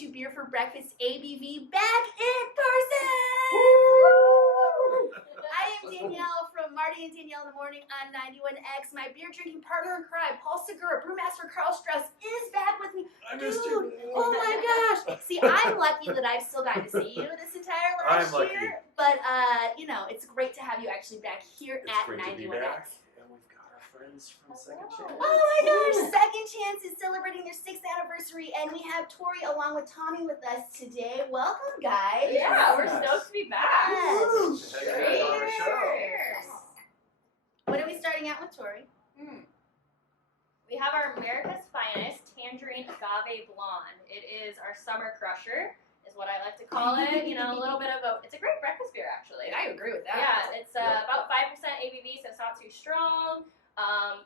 to Beer for Breakfast ABV back in person! I am Danielle from Marty and Danielle in the Morning on 91X. My beer drinking partner in crime, Paul Segura, Brewmaster Carl Strauss, is back with me. Dude, oh my gosh. See, I'm lucky that I've still gotten to see you this entire last year. But, you know, it's great to have you actually back here at 91X. From Second Chance. Oh my gosh, Second Chance is celebrating their 6th anniversary, and we have Torie along with Tommy with us today. Welcome, guys. Yeah, we're stoked to be back. Yes. Cheers. What are we starting out with, Torie? We have our America's Finest Tangerine Agave Blonde. It is our summer crusher, is what I like to call it. You know, a little bit of it's a great breakfast beer, actually. I agree with that. Yeah, it's about 5% ABV, so it's not too strong.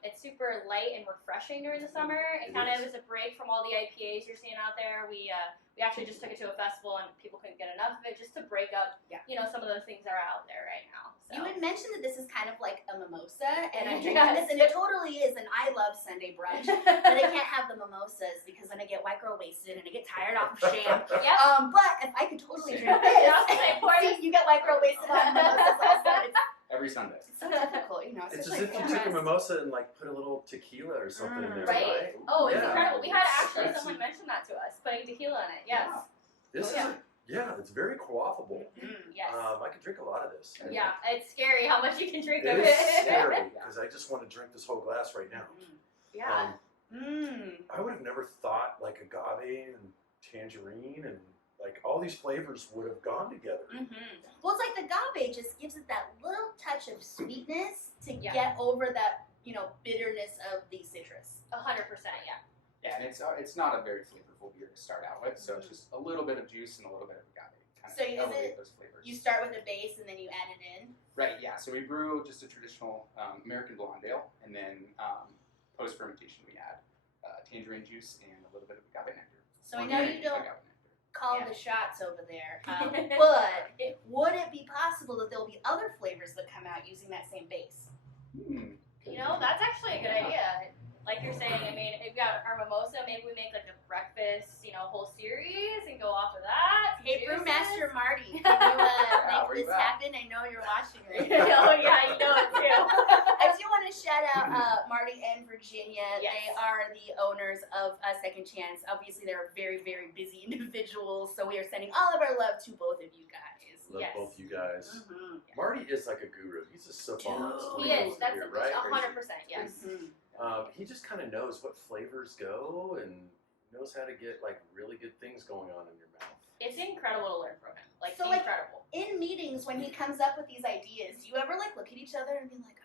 It's super light and refreshing during the summer. It kind of is a break from all the IPAs you're seeing out there. We actually just took it to a festival and people couldn't get enough of it, just to break up, you know, some of those things that are out there right now. So. You had mentioned that this is kind of like a mimosa, and I'm drinking this, and it totally is, and I love Sunday brunch, but I can't have the mimosas because then I get white girl wasted and I get tired off of sham. But if I could totally drink this, see, you get white girl wasted on mimosas also. Every Sunday. It's so difficult, you know. It's as if you took a mimosa and like put a little tequila or something in there, right? Oh, it's incredible. We had actually someone mention that to us, putting tequila in it. Yes. Yeah. It's very quaffable. Yes. I could drink a lot of this. Yeah, it's scary how much you can drink of it. It is scary because I just want to drink this whole glass right now. Yeah. I would have never thought like agave and tangerine and like all these flavors would have gone together. Well, it's like the agave just gives it that little touch of sweetness to get over that, you know, bitterness of the citrus. 100%, yeah. Yeah, and it's not a very flavorful beer to start out with, so it's just a little bit of juice and a little bit of agave. So those flavors. You start with a base and then you add it in? Right, yeah. So we brew just a traditional American blonde ale, and then post-fermentation we add tangerine juice and a little bit of agave nectar. So I know you don't call the shots over there, but would it be possible that there'll be other flavors that come out using that same base? You know, that's actually a good idea. Like you're saying, I mean, we've got our mimosa, maybe we make like a breakfast, you know, whole series and go off of that. Hey, Brewmaster Marty, can you make this happen? I know you're watching right now. Oh yeah, you know it too. I do want to shout out Marty and Virginia. Yes. They are the owners of Second Chance. Obviously, they're very, very busy individuals, so we are sending all of our love to both of you guys. Love both you guys. Marty is like a guru. He's a savant. He is. That's right? 100%. Yes. He just kind of knows what flavors go and knows how to get like really good things going on in your mouth. It's incredible to learn from him. Like, so, incredible. In meetings, when he comes up with these ideas, do you ever like look at each other and be like,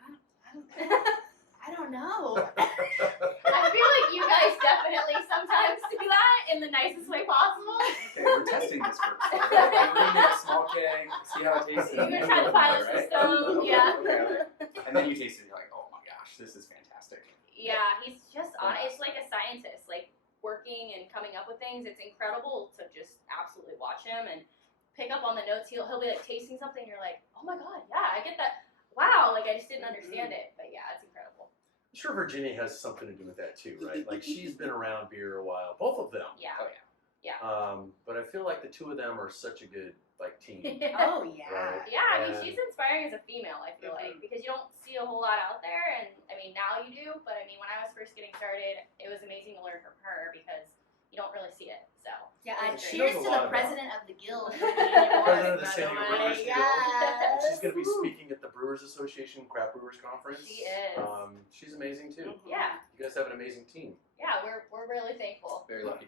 I don't know. I feel like you guys definitely sometimes do that in the nicest way possible. Okay, we're testing this first. Right? We're gonna make a small keg, see how it tastes. You're gonna try the pilot system, And then you taste it, and you're like, oh my gosh, this is fantastic. Yeah, he's just on it. It's like a scientist, like working and coming up with things. It's incredible to just absolutely watch him and pick up on the notes. He'll be like tasting something, and you're like, oh my god, yeah, I get that. Wow, like I just didn't understand it, but yeah, it's incredible. I'm sure Virginia has something to do with that too, right? Like she's been around beer a while, both of them. Yeah. Oh yeah. But I feel like the two of them are such a good like team. Oh yeah. Right? Yeah, I mean she's inspiring as a female, I feel like, because you don't see a whole lot out there, and I mean now you do, but I mean when I was first getting started, it was amazing to learn from her because you don't really see it. So yeah, cheers to the president of the guild. President of the San Diego Brewers Guild. Yes. She's going to be speaking at the Brewers Association Craft Brewers Conference. She is. She's amazing too. Yeah. You guys have an amazing team. Yeah, we're really thankful. Very lucky.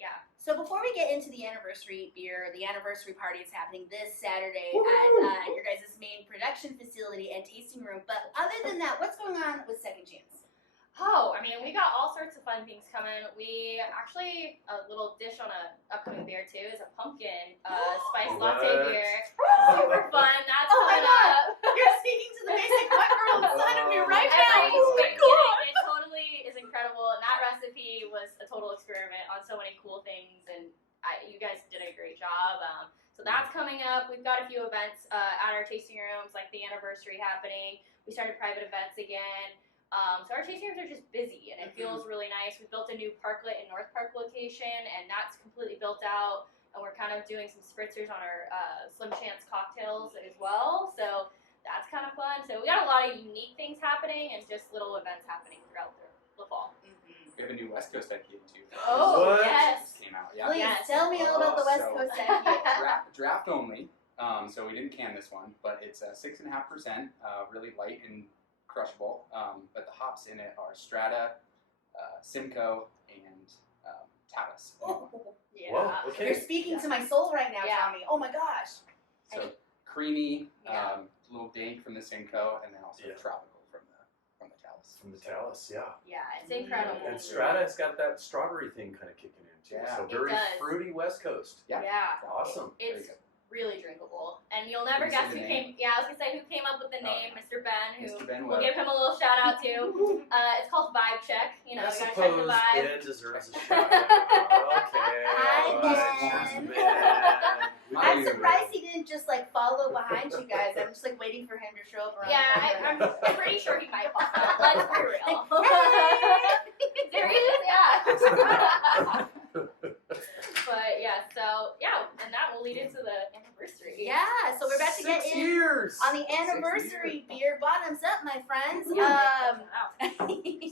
Yeah. So before we get into the anniversary beer, the anniversary party is happening this Saturday at your guys' main production facility and tasting room. But other than that, what's going on with Second Chance? Oh, I mean, we got all sorts of fun things coming. We actually, a little dish on a upcoming beer too is a pumpkin spice latte beer. Super fun. That's coming up. You're speaking to the basic white girl inside of me right now. It totally is incredible, and that recipe was a total experiment on so many cool things, and you guys did a great job. So that's coming up. We've got a few events at our tasting rooms, like the anniversary happening. We started private events again. So our tasting rooms are just busy, and it feels really nice. We built a new Parklet and North Park location, and that's completely built out. And we're kind of doing some spritzers on our Slim Chance cocktails as well. So that's kind of fun. So we got a lot of unique things happening and just little events happening throughout the fall. We have a new West Coast IPA too. Oh, What? yes. Came out. Yeah. Please Yes. tell me all about the West So- Coast IPA. Draft only. So we didn't can this one, but it's 6.5%, really light and crushable. But the hops in it are Strata, Simcoe, and Talus. Yeah. Whoa, okay. You're speaking to my soul right now, Yeah. Tommy. Oh my gosh. So creamy, Yeah. a little dank from the Simcoe, and then also Yeah. tropical from the Talus. From the Talus, yeah. Yeah, it's incredible. And Strata's got that strawberry thing kind of kicking in too. Yeah. So It very does. fruity West Coast. Yeah. Awesome. It's Very good. really drinkable, and you'll never Can you guess say who the came. Yeah, I was gonna say who came up with the Oh, name, Mr. Ben. Who Mr. Ben we'll Webb. give him a little shout out to. It's called Vibe Check. You know, I you gotta check the suppose vibe. Ben deserves a shout out. Okay. Hi, all right. Ben. Cheers, Ben. We I'm love you, surprised he didn't just like follow behind you guys. I'm just like waiting for him to show up around. Yeah, the corner. I'm pretty sure he might pop up. Let's be real. Hey! There he is. Yeah. But yeah, so yeah, and that will lead into the anniversary. Yeah, so we're about to get 6 in years. on the anniversary beer. Bottoms up, my friends. Wow.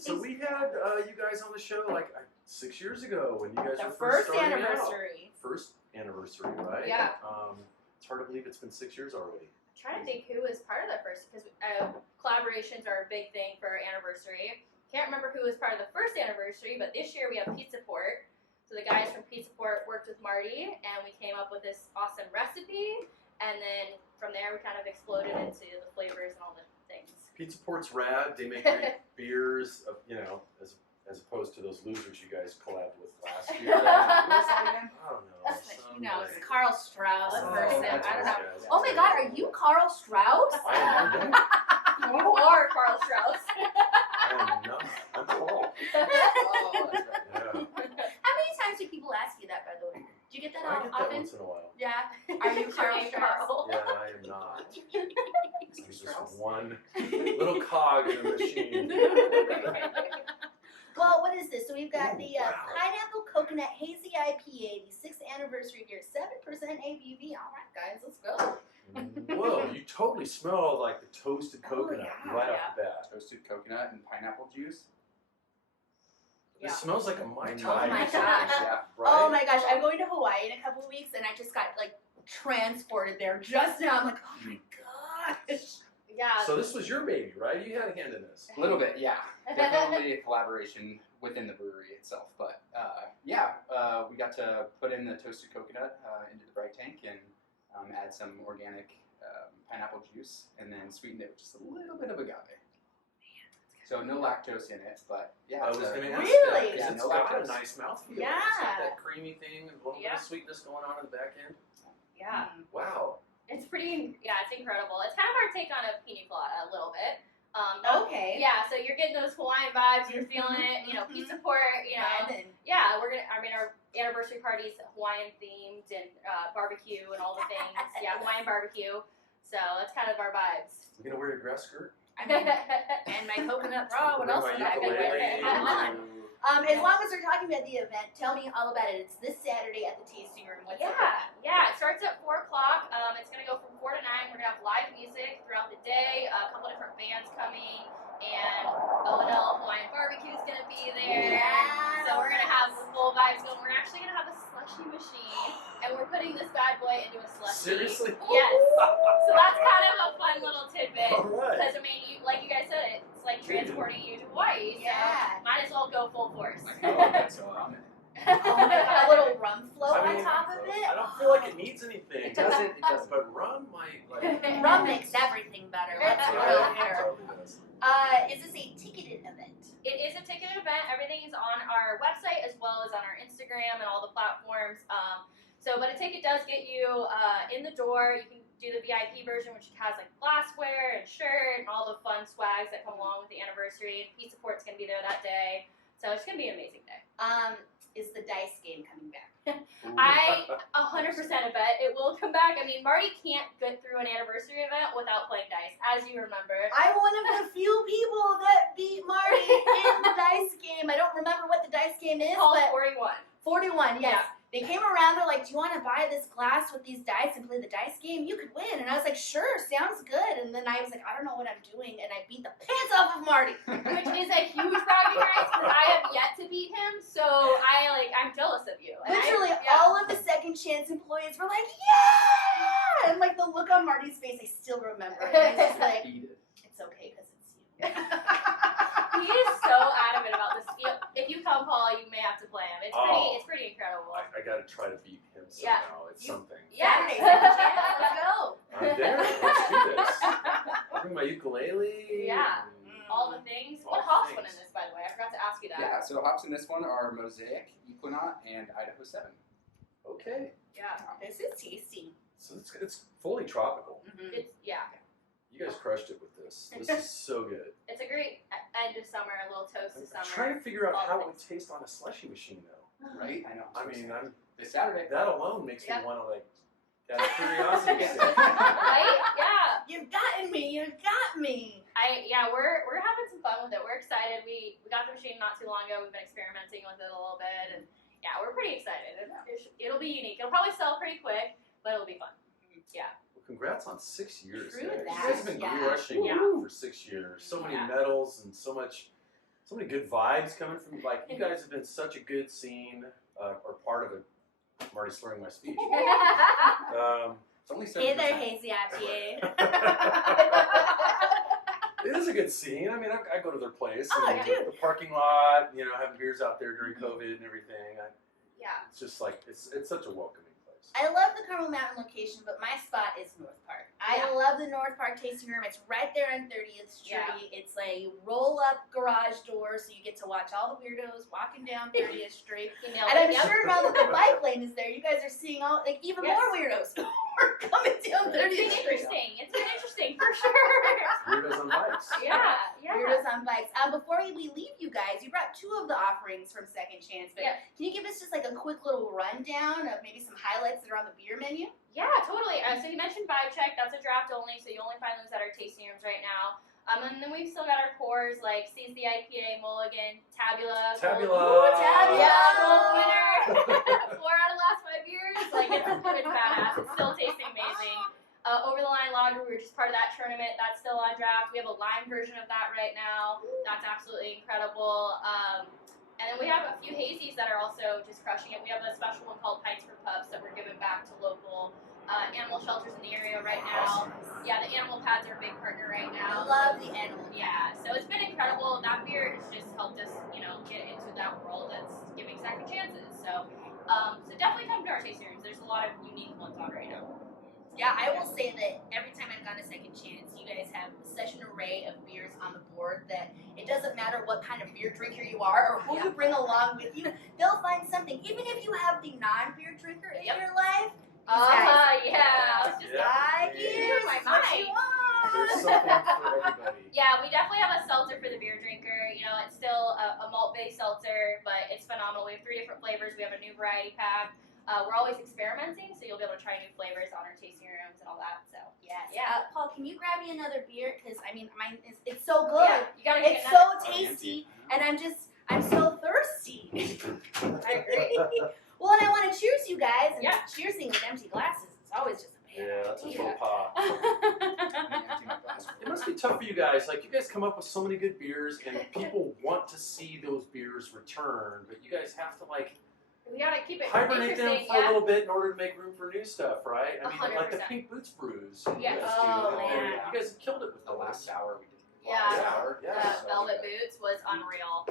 So we had you guys on the show like 6 years ago when you guys the were first starting out. anniversary. First anniversary, right? Yeah. It's hard to believe it's been 6 years already. I'm trying to think who was part of the first, because collaborations are a big thing for our anniversary. Can't remember who was part of the first anniversary, but this year we have Pizza Port. So the guys from Pizza Port worked with Marty, and we came up with this awesome recipe. And then from there, we kind of exploded into the flavors and all the things. Pizza Port's rad. They make great beers, as opposed to those losers you guys collabed with last year. Who was that again? I don't know. You know, it's somebody. Carl Strauss Oh, person. that's I don't know. those guys. Oh my God, are you Carl Strauss? I am You are Carl Strauss. not. I'm Paul. Oh, that's right. Yeah. How many times do people ask you that, by the way? Do you get that I get that often? once in a while. Yeah. Are you Carl Strauss? Yeah, I am not. I'm just one little cog in the machine. Well, what is this? So we've got Ooh, the wow. Pineapple Coconut Hazy IPA, the 6th anniversary beer, 7% ABV. All right, guys, let's go. Whoa, you totally smell like the toasted Oh, coconut yeah. right off the bat. Toasted coconut and pineapple juice. It smells like a Mai Tai. Oh my or something, gosh. Yeah. Right? Oh my gosh, I'm going to Hawaii in a couple of weeks, and I just got like transported there just now. I'm like, oh my gosh. Yeah. So this was your baby, right? You had a hand in this. A little bit, yeah. Definitely a collaboration within the brewery itself. But we got to put in the toasted coconut into the bright tank and add some organic pineapple juice and then sweeten it with just a little bit of agave. So no lactose in it, but yeah. I was it's a- going to ask Really? that, 'cause Yeah, it's no got a lactose. nice mouthfeel. Yeah. It's got that creamy thing and a little bit Yeah. of sweetness going on in the back end. Yeah. Wow. It's pretty, it's incredible. It's kind of our take on a pina colada a little bit. Okay. Yeah, so you're getting those Hawaiian vibes, you're feeling it, Pizza Port, And then, Yeah, our anniversary party's Hawaiian themed and barbecue and all the things. Yeah, Hawaiian barbecue. So that's kind of our vibes. You going to wear your grass skirt? I mean, and my coconut bra. What Wear else my would I be wearing? ukulele. As long as we're talking about the event, tell me all about it. It's this Saturday at the tasting room. What's up with that? Yeah, it starts at 4 o'clock. It's going to go from 4 to 9. We're going to have live music throughout the day, a couple different bands coming, and O&L Hawaiian Barbecue is going to be there. Yeah. So we're going to have the full vibes going. We're actually going to have a slushy machine, and we're putting this bad boy into a slushy. Seriously? Yes. So that's kind of a fun little tidbit. All right. Because, I mean, like you guys said, it's like transporting you to Hawaii. So Yeah. might as well go full force. Like, oh, that's so ramen. Oh my God, a little rum float I mean, on top of it. I don't feel like it needs anything. It doesn't. It doesn't. But rum might. Like, Rum makes everything better. Let's be real it here. totally does. Is this a ticketed event? It is a ticketed event. Everything is on our website as well as on our Instagram and all the platforms. But a ticket does get you in the door. You can do the VIP version, which has like glassware and shirt and all the fun swags that come along with the anniversary. Pizza Port's gonna be there that day, so it's gonna be an amazing day. Is the dice game coming back? I 100% bet it will come back. I mean, Marty can't get through an anniversary event without playing dice, as you remember. I'm one of the few people that beat Marty in the dice game. I don't remember what the dice game is, Called but 41. 41, yes. Yeah. They came around, they're like, do you want to buy this glass with these dice and play the dice game? You could win. And I was like, sure, sounds good. And then I was like, I don't know what I'm doing. And I beat the pants off of Marty. Which is a huge bragging rights because I have yet to beat him, so I'm jealous of you. And Literally, yeah. all of the second chance employees were like, yeah! And like the look on Marty's face, I still remember. And I was just like, Beat it. it's okay because it's you. He is so adamant about this. If you come, Paul, you may have to play him. It's pretty incredible. I got to try to beat him Yeah. somehow. It's something. Yeah. Saturday, second chance, let's go. I'm there. Let's do this. I'll bring my ukulele. Yeah. and- All the things. All What the hops things. went in this, by the way? I forgot to ask you that. Yeah, so hops in this one are Mosaic, Equinox, and Idaho 7. Okay. Yeah. This is tasty. So it's fully tropical. It's You guys crushed it with this. This is so good. It's a great end of summer, a little toast to I'm summer. trying to figure out all how the it would taste on a slushy machine, though. Right? I know. I mean, This Saturday. that alone makes Yep. me want to out of curiosity. Right? Yeah. You've gotten me. You've got me. We're having some fun with it. We're excited. We got the machine not too long ago. We've been experimenting with it a little bit, and yeah, we're pretty excited. It'll be unique. It'll probably sell pretty quick, but it'll be fun. Yeah. Well, congrats on 6 years. True guys. that, You guys have been yeah. crushing Yeah. for 6 years. So many Yeah. medals and so many good vibes coming from. You guys have been such a good scene, or part of it. I'm already slurring my speech. It's only 7%. Hey there, Hazy IPA. It is a good scene. I mean, I go to their place. Oh, and dude. the parking lot, having beers out there during COVID and everything. Yeah. It's just it's such a welcoming place. I love the Carmel Mountain location, but my spot is North Park. I love the North Park tasting room. It's right there on 30th Street. Yeah. It's a roll-up garage door, so you get to watch all the weirdos walking down 30th Street. And I'm sure now that the bike lane is there, you guys are seeing even Yes. more weirdos who are coming down It's 30th been Street. interesting. It's been interesting for sure. Weirdos on bikes. Yeah. Weirdos on bikes. Before we leave you guys, you brought 2 of the offerings from Second Chance, but Yeah. can you give us just a quick little rundown of maybe some highlights that are on the beer menu? Yeah, totally. So you mentioned Vibe Check. That's a draft only, so you only find those at our tasting rooms right now. And then we've still got our cores like Seize the IPA, Mulligan, Tabula. Tabula. Gold, Tabula. Yeah, gold winner. 4 out of the last 5 years. It's badass. It's still tasting amazing. Over the Line Lager, we were just part of that tournament. That's still on draft. We have a lime version of that right now. That's absolutely incredible. And then we have a few hazies that are also just crushing it. We have a special one called Pints for Pups that we're giving back to local animal shelters in the area right now. Yeah, the animal pads are a big partner right I now. love the animal. Yeah, so it's been incredible. That beer has just helped us, get into that world that's giving second chances. So definitely come to our tasting rooms. There's a lot of unique ones on right now. Yeah, I will say that every time I've gone to Second Chance, you guys have such an array of beers on the board that it doesn't matter what kind of beer drinker you are or who you bring along with you, they'll find something. Even if you have the non-beer drinker in your life, Yeah. I was just I Yeah. hear my what mind. you want. There's something for everybody. Yeah, we definitely have a seltzer for the beer drinker. It's still a malt-based seltzer, but it's phenomenal. We have 3 different flavors. We have a new variety pack. We're always experimenting, so you'll be able to try new flavors on our tasting rooms and all that. So Yes. Yeah. Paul, can you grab me another beer? Because mine is it's so good. yeah, you gotta get It's another. so tasty, and I'm so thirsty. I agree. Well, and I want to cheers you guys. And Yeah. cheersing with empty glasses is always just a Yeah, that's a Yeah. faux pas. It must be tough for you guys. You guys come up with so many good beers, and people want to see those beers return, but you guys have to We gotta keep it hibernate them interesting. for a Yeah. little bit in order to make room for new stuff, right? I mean, like the 100%. Pink Boots brews. Yes. You guys Oh, do. man. You guys have killed it with The last sour we did. Yeah. Sour. Yeah. The Velvet Boots was unreal.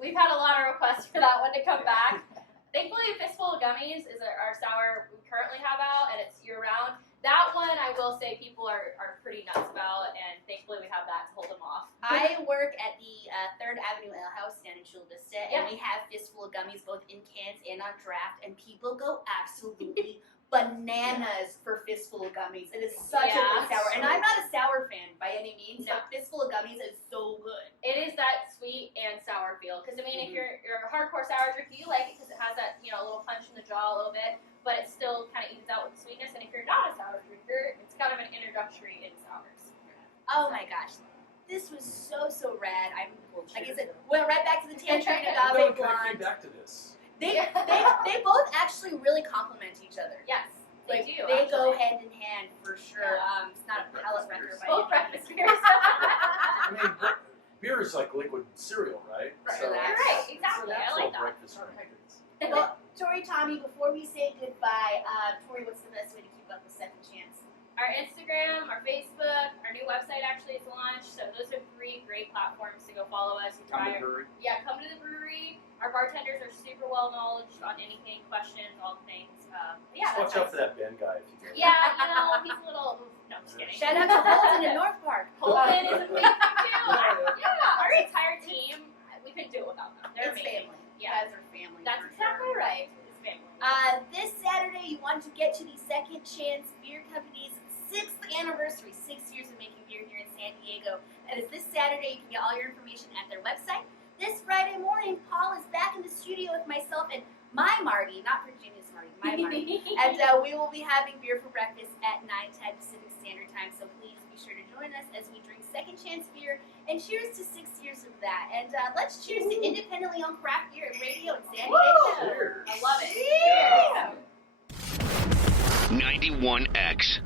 We've had a lot of requests for that one to come back. Thankfully, Fistful Gummies is our sour we currently have out, and it's year-round. That one, I will say, people are pretty nuts about, and thankfully we have that to hold them off. I work at the 3rd Avenue Ale House down in Chula Vista, and Yeah. we have Fistful of Gummies both in cans and on draft, and people go absolutely bananas for Fistful of Gummies. It is such a Yeah. good sour, and I'm not a sour fan by any means, but Fistful of Gummies is so good. It is that sweet and sour feel. Because I mean, if you're a hardcore sour drinker, you like it because it has that little punch in the jaw a little bit, but it still kind of evens out with the sweetness. And if you're not a sour drinker, it's kind of an introductory in sours. Oh my gosh, this was so rad. Like I said, went right back to the Tangerine Agave Really kind of came Blonde. back to this. They both actually really complement each other. Yes, Like they do. they go actually. hand in hand for sure. It's not a palate wrecker by Both any breakfast means. beers. I mean, beer is like liquid cereal, right? Right. So You're right, it's exactly. an I actual like that. breakfast drink. Well, Torie, Tommy, before we say goodbye, Torie, what's the best way to keep up with Second Chance? Our Instagram, our Facebook, our new website actually is launched. So those are 3 great platforms to go follow us. Come to the brewery. Yeah, come to the brewery. Our bartenders are super well knowledgeable on anything, questions, all things. Yeah, Just watch out for that Ben guy if you go. Yeah, he's a little. No, I'm just kidding. Shout out to Holden in North Park. Holden is amazing too. Yeah. Our entire team, we couldn't do it without them. They're It's amazing. family. You Yeah, guys are family. that's for exactly sure. right. It's family. This Saturday, you want to get to the Second Chance Beer Company's 6th anniversary, 6 years of making beer here in San Diego. That is this Saturday. You can get all your information at their website. This Friday morning, Paul is back in the studio with myself and my Marty, not Virginia's Marty, my Marty. And we will be having beer for breakfast at 9:10 Pacific Standard Time. So please be sure to join us as we drink Second Chance beer and cheers to 6 years of that. And let's cheers to independently owned craft beer and radio in San Diego. Cheers. I love it. Cheers. Cheers. 91X.